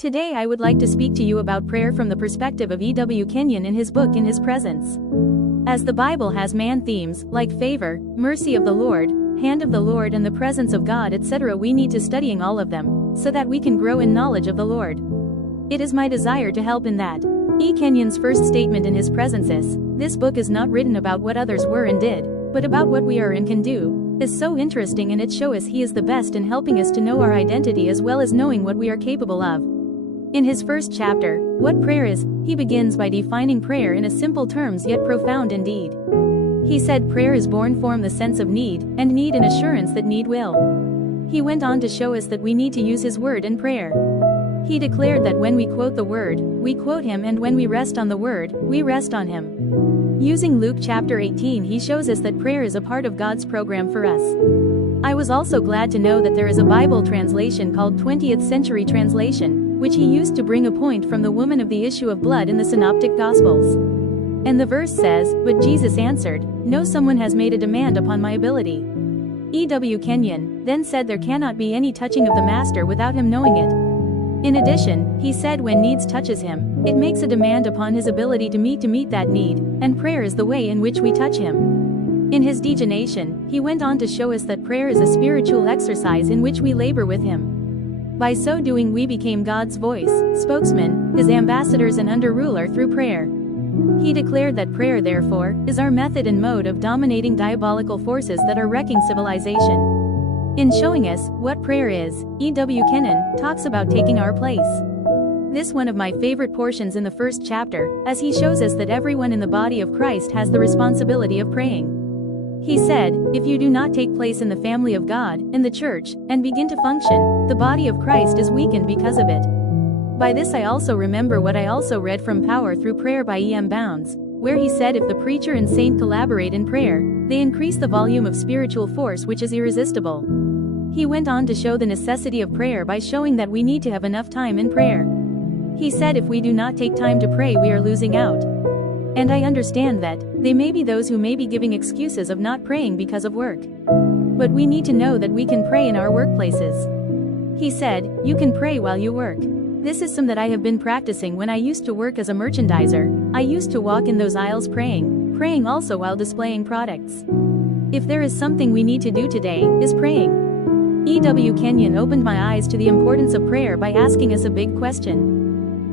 Today I would like to speak to you about prayer from the perspective of E.W. Kenyon in his book In His Presence. As the Bible has man themes, like favor, mercy of the Lord, hand of the Lord and the presence of God etc., we need to studying all of them, so that we can grow in knowledge of the Lord. It is my desire to help in that. E. Kenyon's first statement in his presence is, this book is not written about what others were and did, but about what we are and can do, is so interesting, and it shows he is the best in helping us to know our identity as well as knowing what we are capable of. In his first chapter, What Prayer Is, he begins by defining prayer in a simple terms yet profound indeed. He said prayer is born from the sense of need, and need an assurance that need will. He went on to show us that we need to use his word in prayer. He declared that when we quote the word, we quote him, and when we rest on the word, we rest on him. Using Luke chapter 18, he shows us that prayer is a part of God's program for us. I was also glad to know that there is a Bible translation called 20th Century Translation, which he used to bring a point from the woman of the issue of blood in the Synoptic Gospels. And the verse says, "But Jesus answered, no, someone has made a demand upon my ability." E.W. Kenyon then said there cannot be any touching of the Master without him knowing it. In addition, he said when needs touches him, it makes a demand upon his ability to meet that need, and prayer is the way in which we touch him. In his degenation, he went on to show us that prayer is a spiritual exercise in which we labor with him. By so doing we became God's voice, spokesman, his ambassadors and under-ruler through prayer. He declared that prayer therefore, is our method and mode of dominating diabolical forces that are wrecking civilization. In showing us what prayer is, E.W. Kenyon talks about taking our place. This one of my favorite portions in the first chapter, as he shows us that everyone in the body of Christ has the responsibility of praying. He said, if you do not take place in the family of God, in the church, and begin to function, the body of Christ is weakened because of it. By this I also remember what I also read from Power Through Prayer by E.M. Bounds, where he said if the preacher and saint collaborate in prayer, they increase the volume of spiritual force which is irresistible. He went on to show the necessity of prayer by showing that we need to have enough time in prayer. He said if we do not take time to pray we are losing out. And I understand that they may be those who may be giving excuses of not praying because of work. But we need to know that we can pray in our workplaces. He said, you can pray while you work. This is some that I have been practicing when I used to work as a merchandiser. I used to walk in those aisles praying also while displaying products. If there is something we need to do today, is praying. E.W. Kenyon opened my eyes to the importance of prayer by asking us a big question.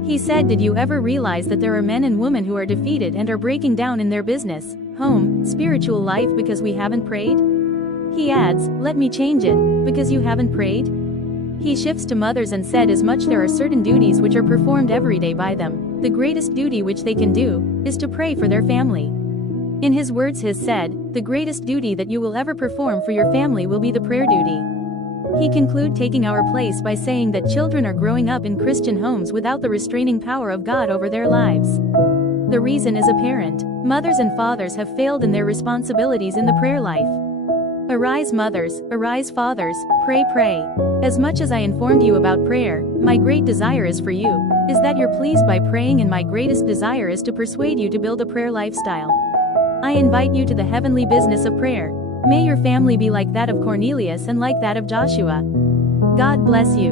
He said, did you ever realize that there are men and women who are defeated and are breaking down in their business, home, spiritual life because we haven't prayed? He adds, let me change it, because you haven't prayed? He shifts to mothers and said as much there are certain duties which are performed every day by them, the greatest duty which they can do, is to pray for their family. In his words he said, the greatest duty that you will ever perform for your family will be the prayer duty. He conclude taking our place by saying that children are growing up in Christian homes without the restraining power of God over their lives. The reason is apparent. Mothers and fathers have failed in their responsibilities in the prayer life. Arise mothers, arise fathers, pray. As much as I informed you about prayer, my great desire is for you, is that you're pleased by praying, and my greatest desire is to persuade you to build a prayer lifestyle. I invite you to the heavenly business of prayer. May your family be like that of Cornelius and like that of Joshua. God bless you.